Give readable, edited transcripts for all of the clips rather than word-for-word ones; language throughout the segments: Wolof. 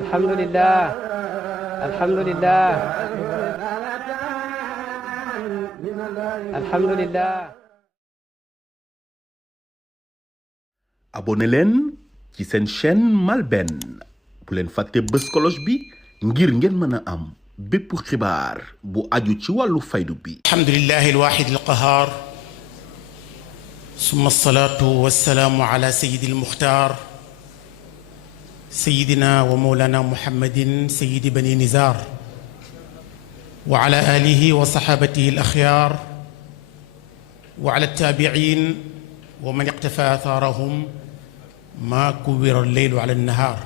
alhamdulillah alhamdulillah alhamdulillah. abonné leen ci seen chaîne MALBN bu leen fàtte bës cloche bi ngir ngeen mën a am bépp xibaar bu aju ci wàllu faydu bi. alhamdulillahi alwahid alqahar summa alsalatu wassalaamu ala sayyidi almuxtar sayyidina wa mawlana muhammadin sayyidi bani nizar wa ala alihi wa sahabatihi alaxyar wa ala altabiin wa man iqtafa athaarahum maa kuwira alleylu ala annahaar.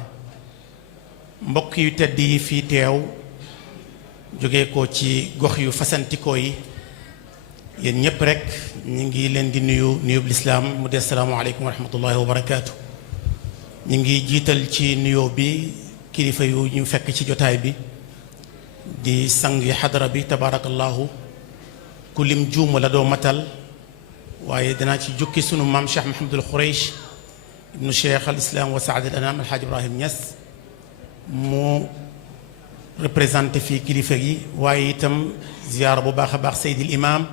mbokk yu tedd yi fii teew jóge ko ci gox yu fasantikoo yi yéen ñépp rek ñu ngi leen di nuyu nuyub lislaam mu de asalaamu aleykum wa rahmatullahi wa barakaatu. ñu ngi jiital ci nuyoo bi kilifa yu ñu fekk ci jotaay bi di sangi xadara bi tabaarakallahu ku lim juum la doo matal waaye danaa ci jukki sunu maam Cheikh Mahamadul Xuraysh ibnu Cheikh al Islam wa Saad al Anam Alxaaj Ibrahim Ñas mu représenté fii kilifa gi waaye itam ziyaara bu baax a baax Seydil Imam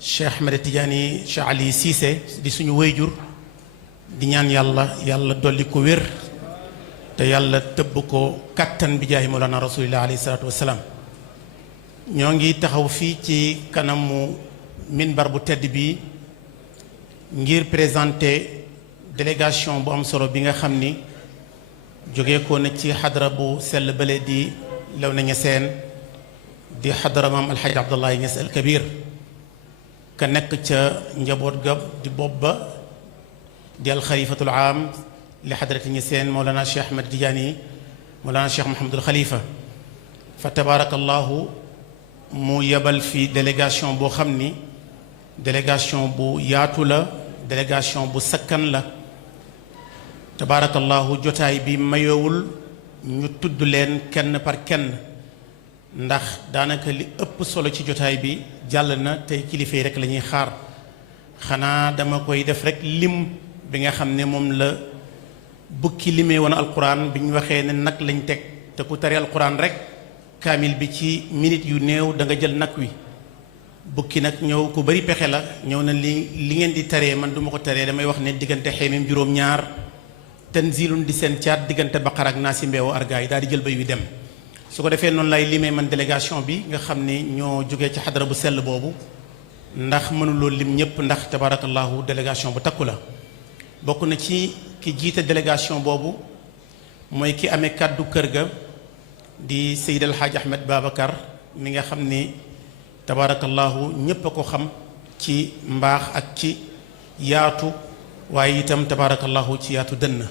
Cheikh Ahmed Tidiane Cheikh Ali Cissé di suñu wayjur di ñaan yàlla dolli ko wér te yàlla tëbb ko kattan bi jaahi Mawlana rasulillah alayhi salaatu wassalaam. ñoo ngi taxaw fii ci kanamu minbar bu tedd bi ngir présenter délégation bu am solo bi nga xam ni jóge ko na ci xadara bu sell bële di Léona Niassène di xadara maam alxaaj Abdullahi Niass al Kabir ka nekk ca njaboot ga di bopp ba di alxalifatul aam li xadarati Niassène Mawlana Cheikh Ahmed Tidiane Mawlana Cheikh Mahamadul Xalifa fa tabaarakallahu mu yebal fi délégation boo xam ni délégation bu yaatu la délégation bu sakkan la tabaarakallahu jotaay bi mayoowul ñu tudd leen kenn par kenn ndax daanaka li ëpp solo ci jotaay bi jàll na tey kilifa yi rek la ñuy xaar xanaa dama koy def rek lim bi nga xam ne moom la bukki limee woon alquran bi ñu waxee ne nag lañ teg te ku tari alquran rek kaamil bi ci minute yu néew da nga jël nag wi bukki nag ñëw ku bari pexe la ñëw na li ngeen di taree man du ma ko taree damay wax ne diggante xeemim juróom-ñaar tanzilun di seen caat diggante baqara ak naa si mbeewu argaay daal di jël bay wi dem su ko defee noonu lay limee man délégation bi nga xam ne ñoo jógee ci xadara bu sell boobu ndax mënuloo lim ñëpp ndax tabarakallahu délégation bu takku la bokk na ci ki jiite délégation boobu mooy ki amee kàddu kër ga di Seyd El Hadj Ahmed Babacar mi nga xam ni tabarakallahu ñépp a ko xam ci mbaax ak ci yaatu waaye itam tabarakallahu ci yaatu dënn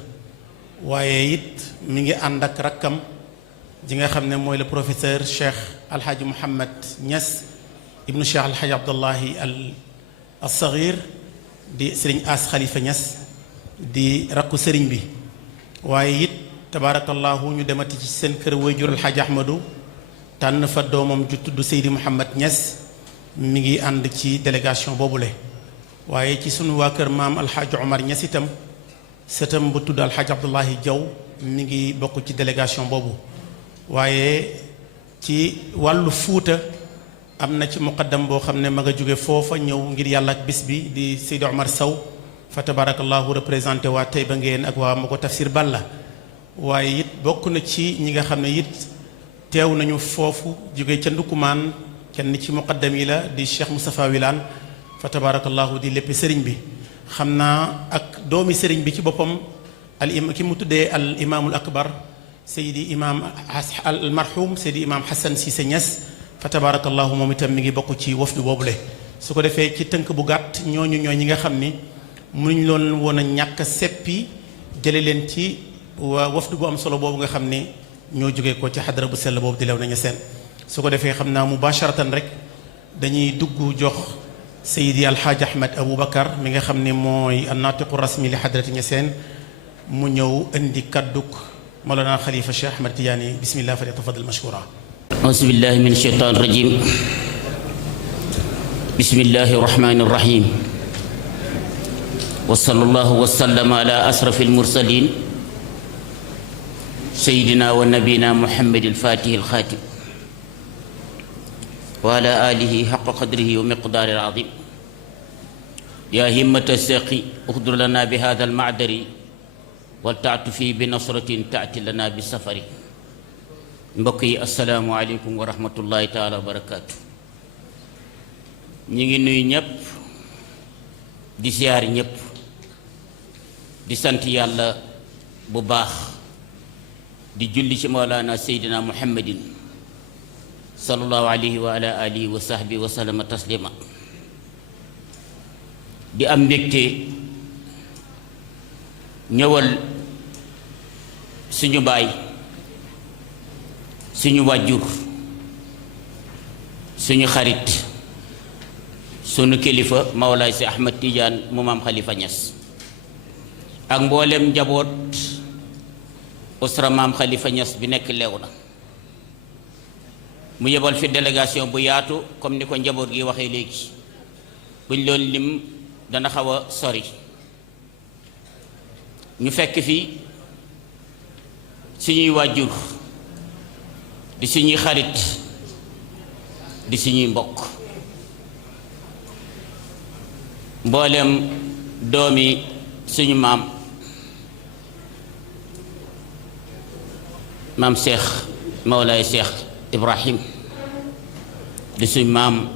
waaye it mi ngi ànd ak rakkam ji nga xam ne mooy le professeur Cheikh Alhaji Mouhamed Niass ibnu Cheikh Alhaji Abdullahi al Saghir di sëriñ As Khalifa Niass di rakku sëriñ bi waaye it tabarakallahu ñu demati ci seen kër wayjur Alhaji Ahmadou tànn fa doomam ju tudd Seydi Mouhamed Niass mi ngi ànd ci délégation boobule waaye ci sunu waa kër maam Alhaji Omar Niass itam sëtam bu tudd Alhaji Abdullahi Diaw mi ngi bokk ci délégation boobu waaye ci wàllu Fuuta am na ci muqaddam boo xam ne ma nga jóge foofa ñëw ngir yàlla ak bis bi di Seydi Omar Sow fa tabarakallahu représenté waa Taïba Ngéen ak waa ma ko tafsir Balla waaye it bokk na ci ñi nga xam ne it teew nañu foofu jóge ca Ndukumaan kenn ci muqaddam yi la di Cheikh Moustapha Wilane fa tabarakallahu di lépp sëriñ bi xam naa ak doomi sëriñ bi ci boppam ki mu tuddee al imaamul akbar Seydi Imam al marhum Seydi Imam Hassan Cissé Niass fa tabarakallahu moom itam mi ngi bokk ci wafdu boobule su ko defee ci tënk bu gàtt ñooñu ñooy ñi nga xam ni mënuñ loon woon a ñàkk seppi jële leen ci wafdu bu am solo boobu nga xam ne ñoo jógee ko ci xadara bu sell boobu di Léona Niassène su ko defee xam naa mubasharatan rek dañuy dugg jox Seydi Alhaaj Ahmed Aboubacar mi nga xam ne mooy annaatiqu rasmi li xadrati Niassène mu ñëw indi kadduk Mawlana Khalifa Cheikh Ahmed Tidiane bismillah fa yatafaddal mashkura. auzu billahi min shaytaan rajim bismillahi rahmani rahim وصلى الله وسلم على أشرف المرسلين سيدنا ونبينا محمد الفاتح الخاتم وعلى آله حق قدره ومقدار العظيم يا همة الساقي اخضر لنا بهذا المعدر ولتعطفي بنصرة تأتي لنا بالسفر. mbokk yi asalaamualeykum wa rahmatullahi taala wa barakaatu. ñi ngi nuyu ñëpp di siyaar ñëpp di sant yàlla bu baax di julli ci mawlaana seydina muhammadin sallallahu alayhi wa ala alihi wa sahbihi wa sallama taslima. di am mbégte ñëwal suñu baay suñu wàjjur suñu xarit suñu kilifa Mawlaay si Ahmad Tidiane mu maam Khalifa Niass ak mboolem njaboot usra maam Khalifa Niass bi nekk Léona mu yebal fi délégation bu yaatu comme ni ko njaboot gi waxee léegi buñ loon lim dana xaw a sori. ñu fekk fi suñuy wàjjur di suñuy xarit di suñuy mbokk mboolem doomi suñu maam Cheikh Mawlaay Cheikh Ibrahim di suñu maam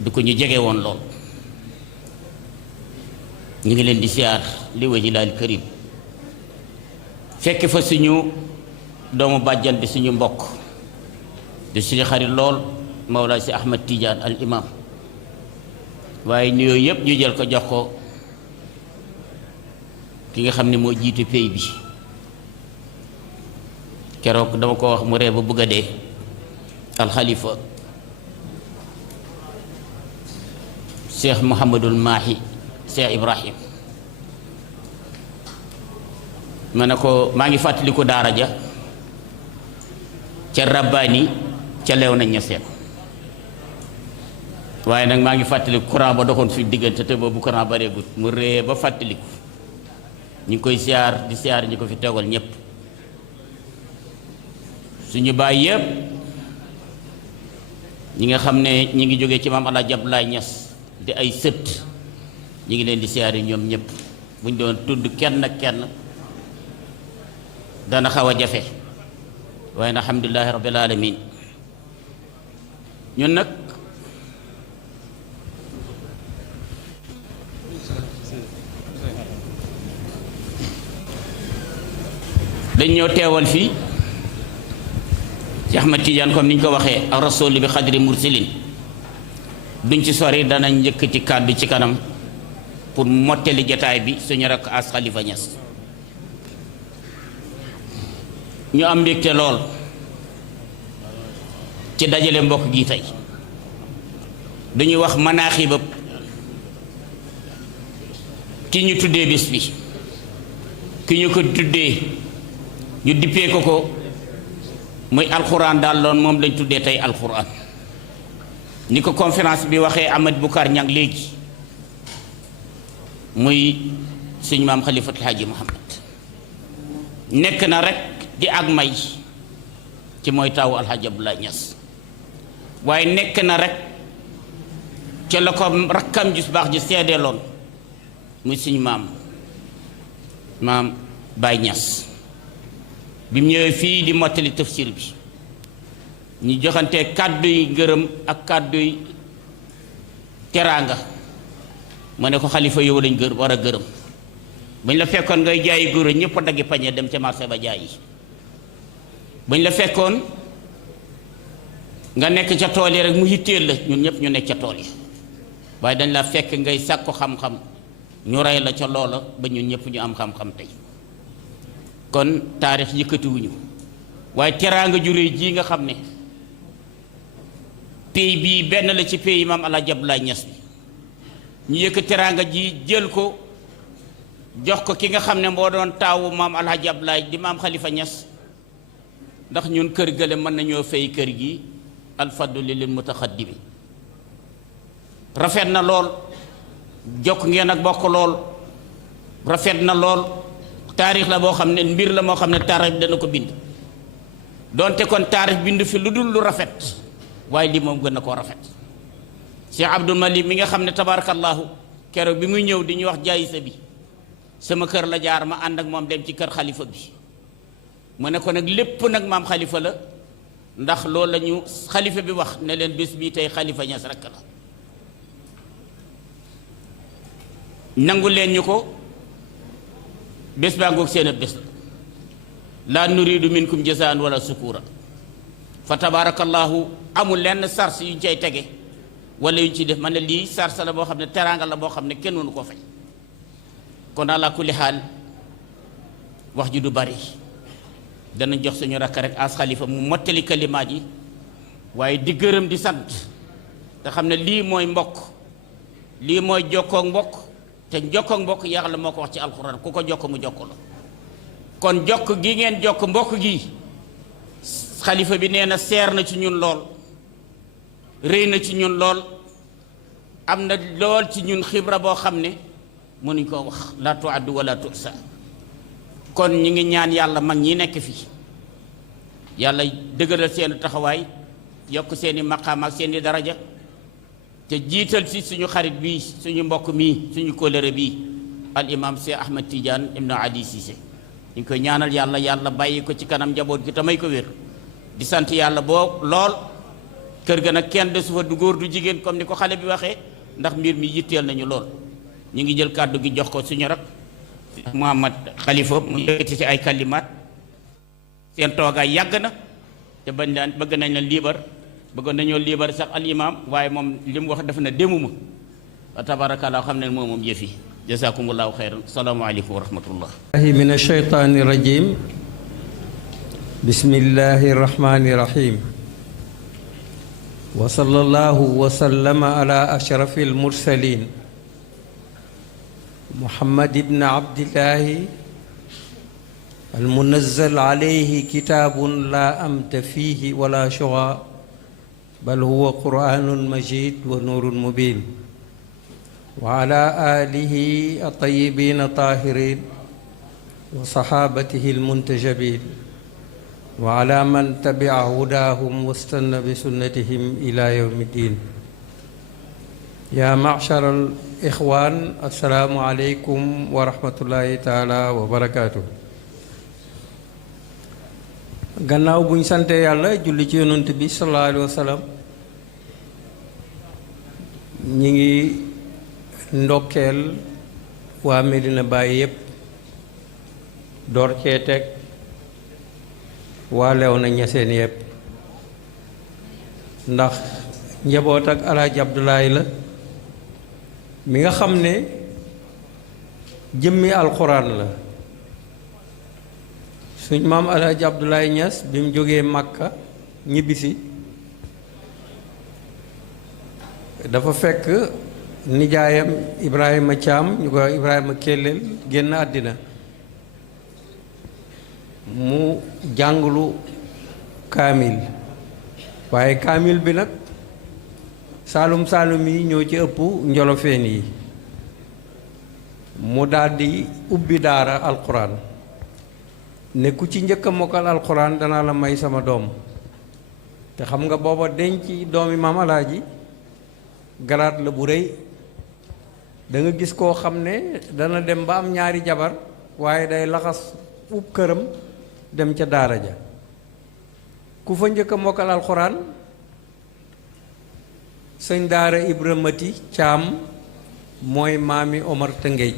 di ko ñu jege woon lool. ñu ngi leen di siyaar li wajhilaal karim fekk fa suñu doomu bàjjan di suñu mbokk di suñu xarit lool Mawlaay si Ahmad Tidiane al imam waaye nuyoo yëpp ñu jël ko jox ko ki nga xam ne moo jiitu pays bi. keroog dama ko wax mu ree ba bëgg a dee alxalifa Cheikh Mouhamadul Mahi Cheikh Ibrahim ma ne ko maa ngi fàttaliku daara ja ca Rabbaani ca Léona Niassène waaye nag maa ngi fàttaliku courant ba doxoon fi diggante te boobu courant bareegut mu ree ba fàttaliku ñu ngi koy siyaar di siyaar ñi ko fi tegal ñépp suñu baay yépp ñi nga xam ne ñi ngi jógee ci maam Alaaji Abdoulaye Niass di ay sët ñi ngi leen di siyaare ñoom ñëpp buñ doon tudd kenn ak kenn dana xaw a jafe waaye na alhamdulillahi rabbil alamin. ñun nag dañ ñoo teewal fii ci Ahmad Tidiane comme ni ñu ko waxee ak rasul bi xadri mursilin duñ ci sori danañ njëkkati kàddu ci kanam pour mottali jataay bi suñu rakk as Khalifa Niass. ñu am mbégte lool ci dajale mbokk gi tey dañuy wax manaaxibab ki ñu tuddee bés bi ki ñu ko tuddee ñu dippee ko muy alxuraan daal loon moom lañ tuddee tey alxuraan ni ko conférence bi waxee Ahmed Boucar Niang léegi muy suñu maam Xalifatul Haaji Muhammad nekk na rek di ak may ci mooy taawu Alxaaji Abdoulaye Niass waaye nekk na rek ca la ko rakkam ju baax ji seedeeloon muy suñu maam Baye Niass bi mu ñëwee fii di mottali tafsir bi ñu joxante kàddu yi ngërëm ak kàddu yi teraanga ma ne ko xalifa yow lañ war a gërëm bañ la fekkoon ngay jaayi góor ñëpp a daggi pañe dem ca marché ba jaayi bañ la fekkoon nga nekk ca tool yi rek mu yitteel la ñun ñëpp ñu nekk ca tool yi waaye dañ la fekk ngay sàkku xam-xam ñu rey la ca loola ba ñun ñëpp ñu am xam-xam tey kon taarix yëkkatiwuñu waaye teraanga juree ji nga xam ne pays bii benn la ci pays maam Alaaji Abdoulaye Niass bi ñu yëkk teraanga ji jël ko jox ko ki nga xam ne moo doon taawu maam Alaaji Abdoulaye di maam Khalifa Niass ndax ñun kër gële mën nañoo fay kër gi alfadlu lil mutaxaddimi rafet na lool jokk ngeen ak bokk lool rafet na lool taarix la boo xam ne mbir la moo xam ne taarix bi dana ko bind donte kon taarix bind fi lu dul lu rafet waaye lii moom gën na koo rafet Cheikh Abdul Malik mi nga xam ne tabarakallahu keroog bi muy ñëw di ñu wax jaayisa bi sama kër la jaar ma ànd ak moom dem ci kër xalifa bi mu ne ko nag lépp nag maam xalifa la ndax loolu la ñu xalifa bi wax ne leen bés bii tey xalifa Ñas rekk la nangu leen ñu ko bés baa ngoog seen bés la laa nuridu minkum jazaan wala sukura fa tabarakallahu amul lenn sars yuñ cay tege wala yuñ ci def man ne lii sars la boo xam ne teraanga la boo xam ne kenn mënu koo fay kon ala kulli xaal wax ji du bari danañ jox suñu rakk rek as xalifa mu mottali kalimaat yi waaye di gërëm di sant te xam ne lii mooy mbokk lii mooy jokkoog mbokk te jokkoog mbokk yàlla moo ko wax ci alxuraan ku ko jokk mu jokk la kon jokk gi ngeen jokk mbokk gi xalifa bi nee na seer na ci ñun lool rëy na ci ñun lool am na lool ci ñun xibra boo xam ne mënuñ koo wax la tuaddu wala tusa kon ñi ngi ñaan yàlla mag ñi nekk fii yàlla dëgëral seen taxawaay yokk seeni maqaam ak seeni daraja te jiital ci suñu xarit bii suñu mbokk mii suñu kóllëre bii al imam Cheikh Ahmed Tidiane ibnu Ali Cissé ñu ngi koy ñaanal yàlla yàlla bàyyi ko ci kanam njaboot gi te may ko wér di sant yàlla boo lool kër ga nag kenn desu fa du góor du jigéen comme ni ko xale bi waxee ndax mbir mi yitteel nañu lool ñu ngi jël kàddu gi jox ko suñu rak Muhammad Khalifa mu yëkkati ci ay kalimaat seen toogaay yàgg na te bañ daan bëgg nañ la liibar bëggoon nañoo liibar sax al imam waaye moom li mu wax def na démuma wa tabarakallah xam ne moom yëf yi jazakumullahu xayran salaamu aleykum wa rahmatullah min ashaytaani rajim bismillahi rahmani rahim wa sallallahu wa sallama ala ashrafil mursalin محمد بن عبد الله المنزل عليه كتاب لا أمت فيه ولا شغى بل هو قرآن مجيد ونور مبين وعلى آله الطيبين الطاهرين وصحابته المنتجبين وعلى من تبع هداهم واستنى بسنتهم إلى يوم الدين يا معشر الإخوان السلام عليكم ورحمة الله تعالى وبركاته gannaaw buñ sante yàlla julli ci yonent bi sallallahu alayhi wa sallam ñi ngi ndokkeel waa Medina Baye yépp door cee teg waa Léona Niassène yépp ndax njaboot ak Alaaji Abdoulaye la mi nga xam ne jëmmi alxuraan la suñ maam Alaaji Abdoulaye Niass bi mu jógee Makka ñibbisi dafa fekk nijaayam Ibrahima Thiam ñu ko Ibrahima Kellel génn àddina mu jànglu kaamil waaye kaamil bi nag saalum saalum yi ñoo ci ëpp njolofeen yi mu daldi ubbi daara alxuraan ne ku ci njëkk a mokkal alxuraan danaa la may sama doom te xam nga booba denc doomi maam alaaji garaat la bu rëy da nga gis koo xam ne dana dem ba am ñaari jabar waaye day laxas ub këram dem ca daara ja ku fa njëkk a mokkal alxuraan sëñ daara Ibramati Caam mooy maami Omar Tëngéej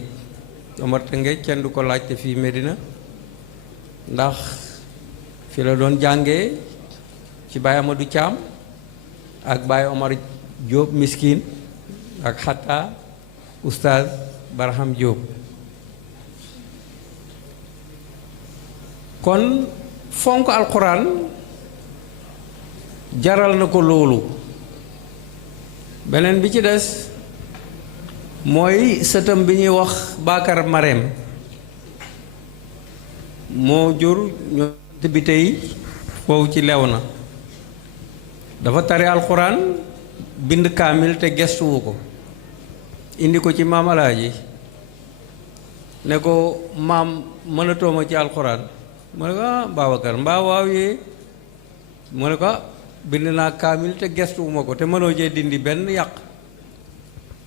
Omar Tëngéej kenn du ko laajte fii Medina ndax fi la doon jàngee ci Baye Amadou Caam ak Baye Omar Diop miskin ak xataa oustaz Barham Diop kon fonk alxuraan jaral na ko loolu beneen bi ci des mooy sëtam bi ñuy wax Bakar Marème moo jur ñoo bi tey foofu ci Léona dafa tari alxuraan bind kaamil te gestuwu ko indi ko ci maam alaaji ne ko maam mënatooma ci alxuraan mu ne ko ah Babacar mbaa waaw yee mu ne ko ah bind naa kaamil te gestuwuma ko te mënoo cee dindi benn yàq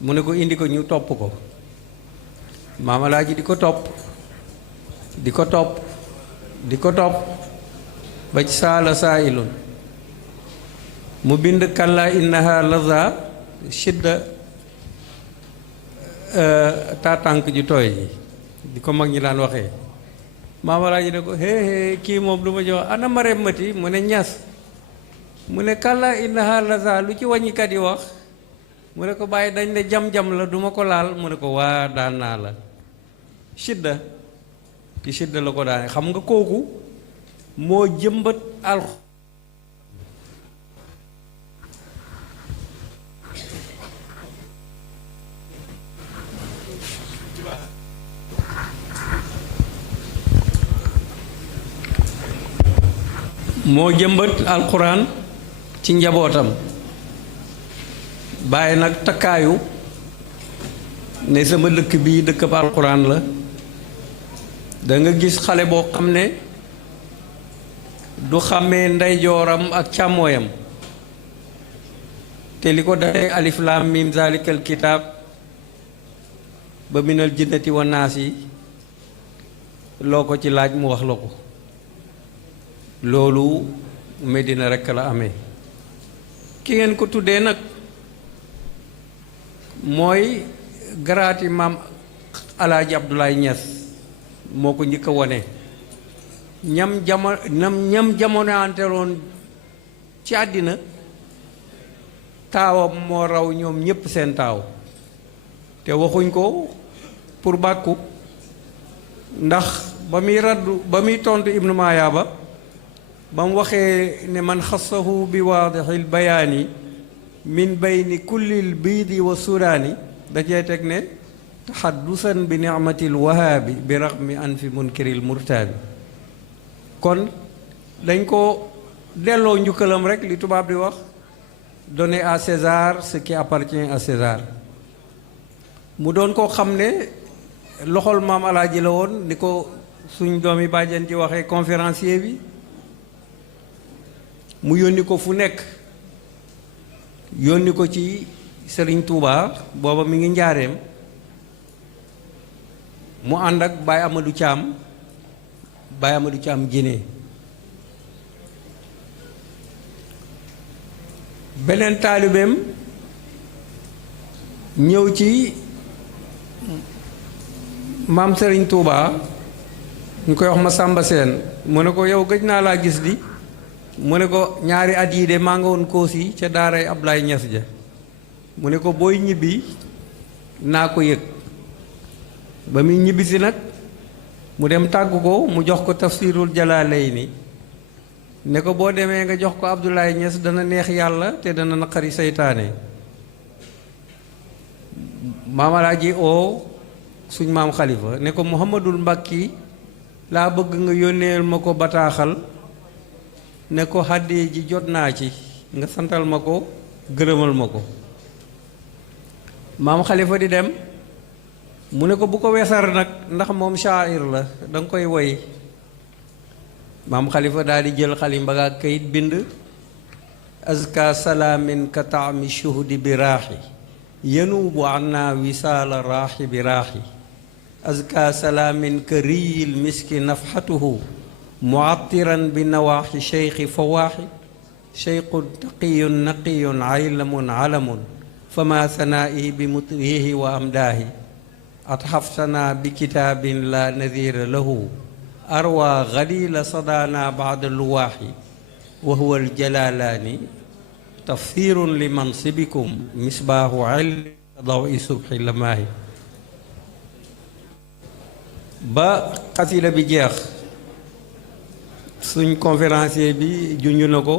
mu ne ko indi ko ñu topp ko maam Alaaji di ko topp di ko topp di ko topp ba ci saala saailun mu bind kalla innaha laza shidda taatànk ju tooy ji di ko mag ñi daan waxee maam Alaaji ne ko hee kii moom du ma jox ana Marème Mati mu ne ñas mu ne kalla innaha laza lu ci wàññikat yi wax mu ne ko bàyyi dañ ne jam-jam la duma ko laal mu ne ko waa daan naa la shidda ci shidda la ko daane xam nga kooku moo jëmbat alxuraan ci njabootam bàyyi nag takkaayu ne sama dëkk bii dëkk ba alxuraan la da nga gis xale boo xam ne du xàmmee ndeyjooram ak càmmooyam te li ko dalee alif laam miim zalikal kitaab ba minal jinnati wa naas yi loo ko ci laaj mu wax la ko loolu Medina rekk la amee ki ngeen ko tuddee nag mooy garaati maam Alaaji Abdoulaye Niass moo ko njëkk a wone ñam jamono anteloon ci àddina taawam moo raw ñoom ñépp seen taaw te waxuñ ko pour bàkku ndax ba muy tontu Ibnu Maayaaba ba mu waxee ne man xassahu bi waadixil bayaani min bayni kullil biidi wa suraani da cee teg ne taxaddusan bi nicmatil wahaabi bi raxmi an fi munkiril murtaabi kon dañ ko delloo njukkalam rek li tubaab di wax donner à César ce qui appartient à César mu doon koo xam ne loxol maam Alaaji la woon ni ko suñ doomi bàjjen ci waxee conférencier bi mu yónni ko fu nekk yónni ko ci Sëriñ Tuubaa booba mi ngi njaareem mu ànd ak Baye Amadou Thiam Guinée beneen taalibeem ñëw ci maam Sëriñ Tuubaa ñu koy wax ma Sàmba Seen mu ne ko yow gëj naa laa gis di mu ne ko ñaari at yii de maa nga woon Koosi ca daaray Ablaye Niass ja mu ne ko booy ñibbi naa ko yëg ba muy ñibbisi nag mu dem tàggu ko mu jox ko tafsirul Jalaalayni ne ko boo demee nga jox ko Abdoulaye Niass dana neex yàlla te dana naqari seytaane maam Alaaji oo suñ maam Xalifa ne ko Muhammadul Mbàkki laa bëgg nga yónneel ma ko bataaxal ne ko xàddee ji jot naa ci nga santal ma ko gërëmal ma ko maam Xalifa di dem mu ne ko bu ko wesar nag ndax moom shaair la danga koy woy maam Xalifa daal di jël xalim ba ak kayit bind azka salaamin ka taami shuhdi bi raaxi yanuubu anna wisaala raaxi bi raaxi azka salaamin ka riyil miski nafxatuhu muattiran bi nawaaxi cheikhi fawaaxi cheikhun taqiyun naqiyun aylamun alamun fama sanaa'i bi mutrihi wa amdaahi atxaftana bi kitaabin la nadira lahu arwa galila sadaana baada luwaaxi wa huwa aljalalaani tafsirun li mansibikum misbaahu ilmi dawi subhi lamaahi ba xasida bi jeex suñ conférencier bi junj na ko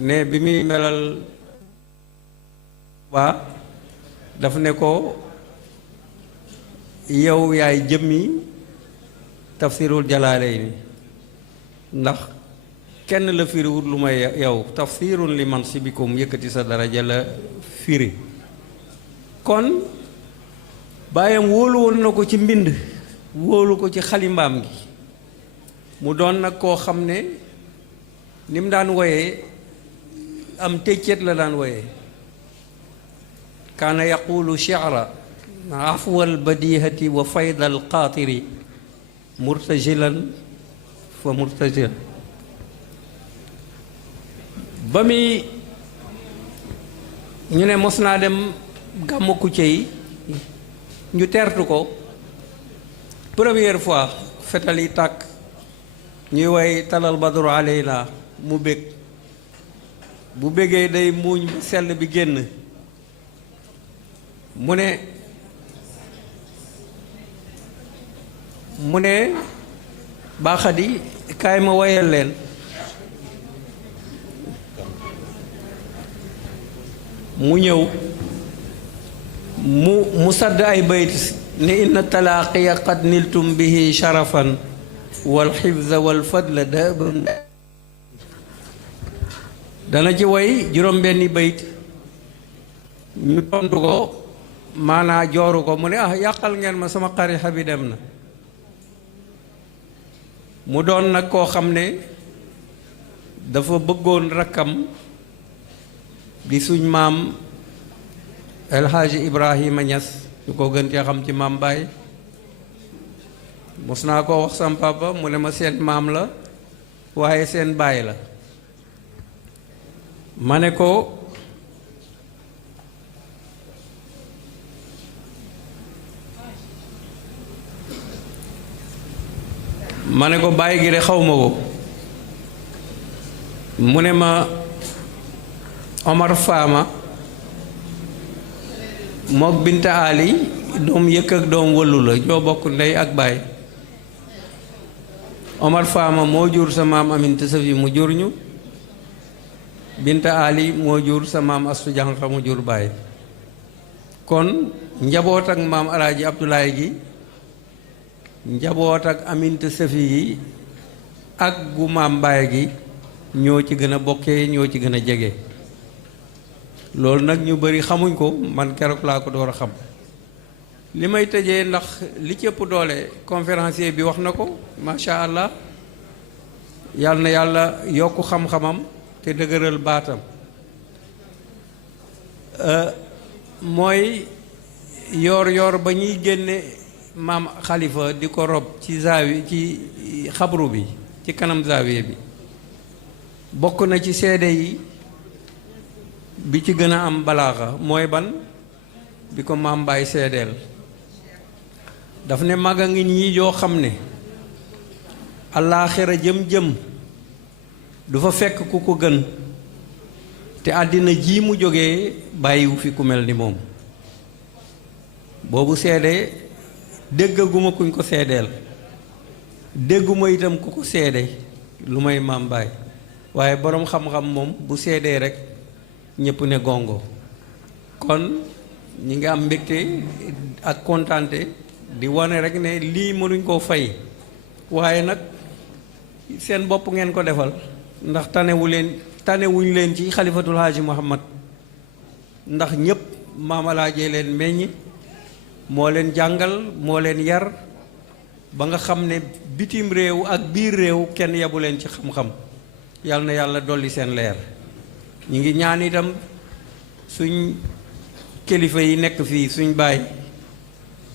ne bi muy melal waa daf ne ko yow yaay jëmmi tafsirul Jalaalayni ndax kenn la firiwut lu may yow tafsirun li mansibikum yëkkati sa daraja la firi kon baayam wóolu woon na ko ci mbind wóolu ko ci xalimbaam gi mu doon nag koo xam ne ni mu daan woyee am téccet la daan woyee kaana yaqulu shi'ra afwa albadihati wa fayda alqaatiri murtajilan fa murtajil ba muy ñu ne mos naa dem gàmmu Kucce yi ñu tertu ko première fois fetal yi tàkk ñuy woy talal badru alayna mu bég bu bégee day muuñ sell bi génn mu ne baaxadi kaay ma woyal leen mu ñëw mu sadd ay bayt ne inna talaaqiya qad niltum bihi sharafan wal xifza wal fadla daban dana ci woy juróom-benni bayt ñu tontu ko maanaa jooru ko mu ne yàqal ngeen ma sama xarixa bi dem na mu doon nag koo xam ne dafa bëggoon rakkam di suñ maam El Hadji Ibrahima Niass ñu ko gën cee xam ci maam Baye mos naa ko wax sam papa mu ne ma seen maam la waaye seen baay la ma ne ko baay gi de xaw ma ko mu ne ma Omar Fama mook Binta Ali doom yëkk ak doom wëllu la ñoo bokk ndey ak baay Omar Fama moo jur sa maam Aminta Safi mu jur ñu Binta Ali moo jur sa maam Astu Janqa mu jur baay kon njaboot ak maam Alaaji Abdoulaye gi njaboot ak Aminta Safi yi ak gu maam baay gi ñoo ci gën a bokkee ñoo ci gën a jege loolu nag ñu bari xamuñ ko man keroog laa ko door a xam li may tëjee ndax li ci ëpp doole conférencier bi wax na ko macha allah yal na yàlla yokk xam-xamam te dëgëral baatam mooy yoor ba ñuy génne maam xalifa di ko rob ci zaawi ci xabru bi ci kanam zaawiye bi bokk na ci seede yi bi ci gën a am balaaxa mooy ban bi ko maam Baay seedeel daf ne mag a ngi ñii yoo xam ne allaaxira jëm-jëm du fa fekk ku ko gën te àddina ji mu jógee bàyyiwu fi ku mel ni moom boobu seede déggaguma kuñ ko seedeel dégguma itam ku ko seede lu may maam Baay waaye boroom xam-xam moom bu seedee rek ñépp ne gongo kon ñi ngi am mbégte ak kontaante di wane rek ne lii mënuñ koo fay waaye nag seen bopp ngeen ko defal ndax tanewuñ leen ci xalifatul haaji Muhammad ndax ñépp maam Alaaji leen meññ moo leen jàngal moo leen yar ba nga xam ne bitim réew ak biir réew kenn yabu leen ci xam-xam yal na yàlla dolli seen leer ñu ngi ñaan itam suñ kilifa yi nekk fii suñ baay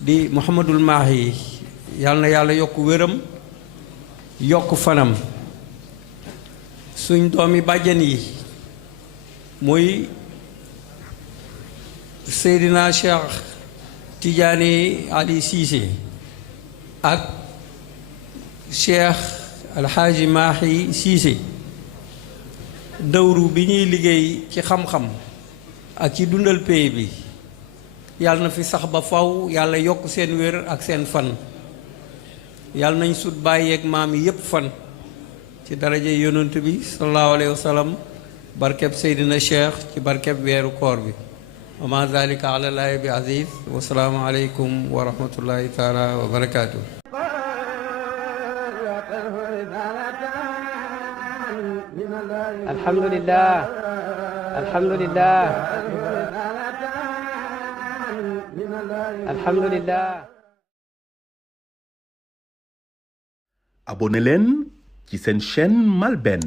di Mouhamadul Mahi yal na yàlla yokk wéram yokk fanam suñ doomi bàjjan yi muy Seydina Cheikh Tidiane Ali Cissé ak Cheikh Alxaaji Mahi Cissé dawru bi ñuy liggéey ci xam-xam ak ci dundal pay bi yàlla na fi sax ba faw yàlla yokk seen wér ak seen fan yàlla nañ sut bàyyeeg maam yi yépp fan ci daraje yonent bi sallallahu alayhi wa sallam barkeb Seydina Cheikh ci barkeb weeru koor bi wa ma zalika ala llahi bi aziz wa salaamu aleykum wa rahmatullahi taala wa barakaatu. alhamdulillah alhamdulillah. abonné leen ci seen chaîne MALBN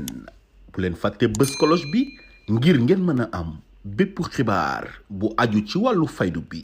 bu leen fàtte bës cloche bi ngir ngeen mën a am bépp xibaar bu aju ci wàllu faydu bi